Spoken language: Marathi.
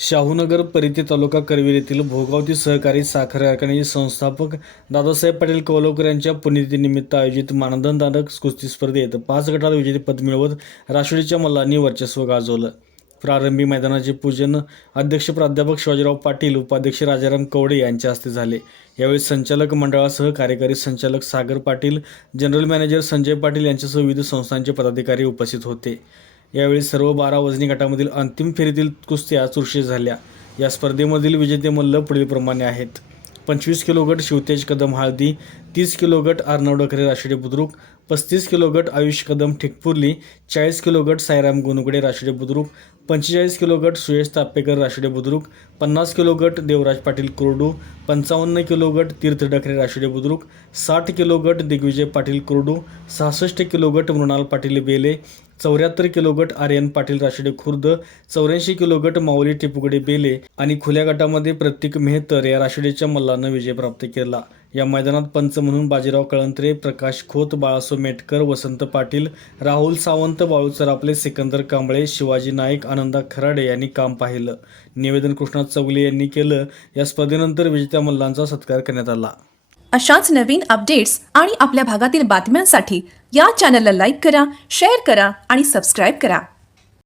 शाहूनगर परिती तालुका करवीर येथील भोगावती सहकारी साखर कारखान्याचे संस्थापक दादासाहेब पाटील कौलकर यांच्या पुण्यतिथीनिमित्त आयोजित मानधनधारक कुस्ती स्पर्धेत 5 गटात विजेतेपद मिळवत राष्ट्रवादीच्या मल्लांनी वर्चस्व गाजवलं। प्रारंभी मैदानाचे पूजन अध्यक्ष प्राध्यापक शिवाजीराव पाटील, उपाध्यक्ष राजाराम कवडे यांच्या हस्ते झाले। यावेळी संचालक मंडळासह कार्यकारी संचालक सागर पाटील, जनरल मॅनेजर संजय पाटील यांच्यासह विविध संस्थांचे पदाधिकारी उपस्थित होते। यावेळी सर्व 12 वजनी गटामधील अंतिम फेरीतील कुस्त्या चुरशी झाल्या। या स्पर्धेमधील विजेते मल्ल पुढीलप्रमाणे आहेत। 25 किलो गट शिवतेज कदम हळदी, 30 किलो गट अर्णव डकरे राष्ट्रीय बुद्रुक, 35 किलो गट आयुष कदम ठिकपुर्ली, 40 किलो गट साईराम गुनुगडे राष्ट्रीय बुद्रुक, 45 किलो गट सुयश तापेकर राष्ट्रीय बुद्रुक, 50 किलो गट देवराज पाटील कुरडू, 55 किलो गट तीर्थ डकरे राष्ट्रीय बुद्रुक, 60 किलो गट दिग्विजय पाटील कुरडू, 66 किलो गट मृणाल पाटील बेले, 74 किलो गट आर्यन पाटील राष्ट्रीय खुर्द, 84 किलो गट माऊली टिपुगडे बेले आणि खुल्या गटामध्ये प्रतीक मेहतर या राष्ट्रीयच्या मल्लानं विजय प्राप्त केला। या मैदानात पंच म्हणून बाजीराव कळंत्रे, प्रकाश खोत, बाळासो मेटकर, वसंत पाटील, राहुल सावंत, बाळू चरापले, सिकंदर कांबळे, शिवाजी नाईक, आनंदा खराडे यांनी काम पाहिलं। निवेदन कृष्णा चौगले यांनी केलं। या स्पर्धेनंतर विजेत्या मल्लांचा सत्कार करण्यात आला। अशाच नवीन अपडेट्स आणि आपल्या भागातील बातम्यांसाठी या चॅनलला लाईक करा, शेअर करा आणि सबस्क्राइब करा।